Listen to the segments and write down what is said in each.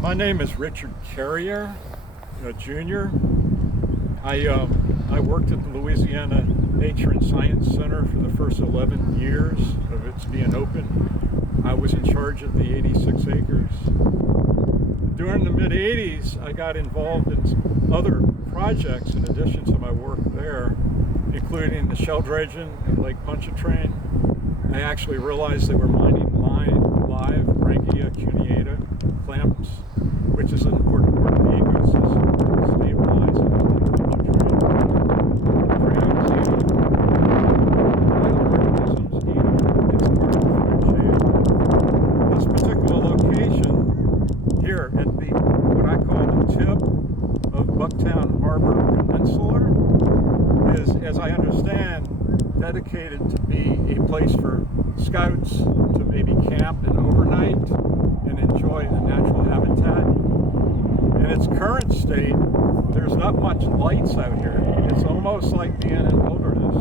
My name is Richard Carriere, Jr. I worked at the Louisiana Nature and Science Center for the first 11 years of its being open. I was in charge of the 86 acres. During the mid-'80s, I got involved in other projects in addition to my work there, including the shell dredging at Lake Pontchartrain. I actually realized they were mining live Branchia cuneata clamps, which is an important part of the ecosystem, stabilizing Lake Pontchartrain. It's part of the food chain. This particular location here at the what I call the tip of Bucktown Harbor Peninsula is, as I understand, dedicated to be a place for scouts to maybe camp and overnight and enjoy the natural habitat. In its current state, there's not much lights out here. It's almost like being in wilderness.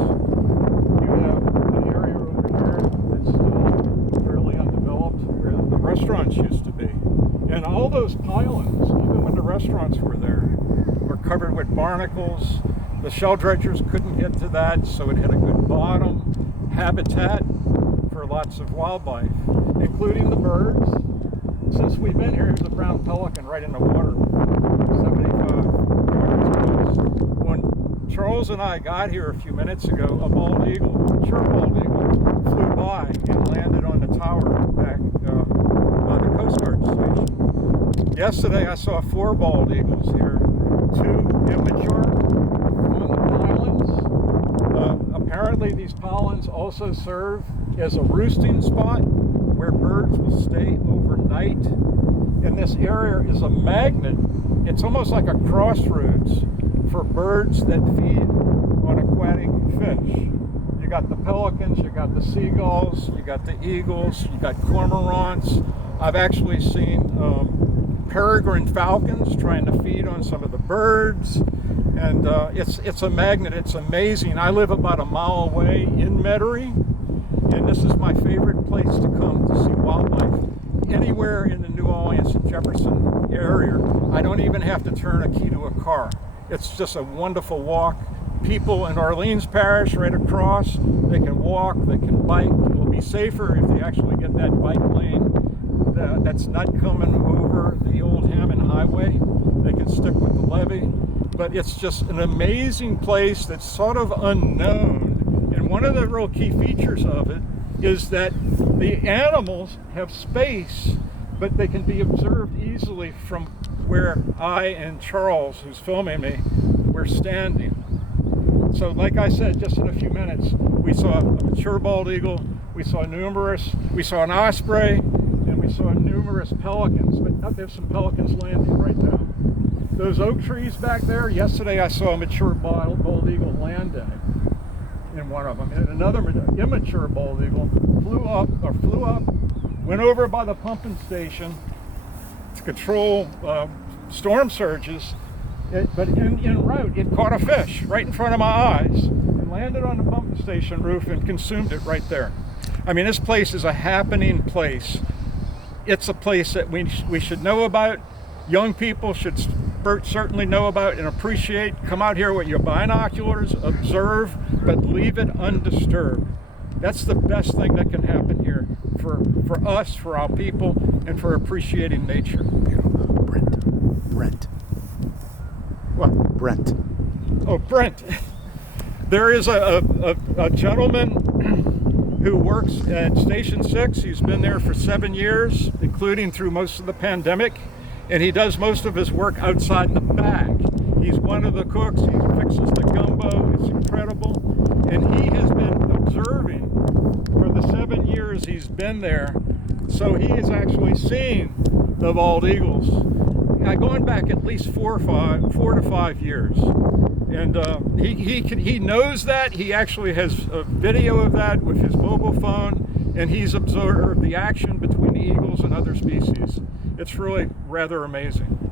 You have an area over here that's still fairly undeveloped where the restaurants used to be. And all those pylons, even when the restaurants were there, were covered with barnacles. The shell dredgers couldn't get to that, so it had a good bottom habitat for lots of wildlife, including the birds. Since we've been here, here's a brown pelican right in the water, 75 yards close. When Charles and I got here a few minutes ago, a bald eagle, a mature bald eagle, flew by and landed on the tower back by the Coast Guard station. Yesterday I saw 4 bald eagles here, 2 immature on the pylons. Apparently these pylons also serve as a roosting spot where birds will stay overnight. And this area is a magnet. It's almost like a crossroads for birds that feed on aquatic fish. You got the pelicans, you got the seagulls, you got the eagles, you got cormorants. I've actually seen peregrine falcons trying to feed on some of the birds. And it's a magnet. It's amazing. I live about a mile away in Metairie, and this is my favorite place to come to see wildlife. Anywhere in the New Orleans and Jefferson area, I don't even have to turn a key to a car. It's just a wonderful walk. People in Orleans Parish right across, they can walk, they can bike. It will be safer if they actually get that bike lane that's not coming over the old Hammond Highway. They can stick with the levee. But it's just an amazing place that's sort of unknown. And one of the real key features of it is that the animals have space, but they can be observed easily from where I and Charles, who's filming me, we're standing. So like I said, just in a few minutes, we saw a mature bald eagle, we saw an osprey, and we saw numerous pelicans. But there's some pelicans landing right now. Those oak trees back there, yesterday I saw a mature bald eagle land in one of them. And another immature bald eagle flew up, went over by the pumping station to control storm surges. But en route, it caught a fish right in front of my eyes and landed on the pumping station roof and consumed it right there. I mean, this place is a happening place. It's a place that we should know about. Young people should certainly know about and appreciate. Come out here with your binoculars, observe, but leave it undisturbed. That's the best thing that can happen here for us, for our people, and for appreciating nature. Brent. What? Brent. Oh, Brent. There is a gentleman who works at Station 6. He's been there for 7 years, including through most of the pandemic. And he does most of his work outside in the back. He's one of the cooks. He fixes the gumbo. It's incredible. And he has been observing for the 7 years he's been there. So he has actually seen the bald eagles, going back at least 4 to 5 years. And he knows that. He actually has a video of that with his mobile phone, and he's observed the action between the eagles and other species. It's really rather amazing.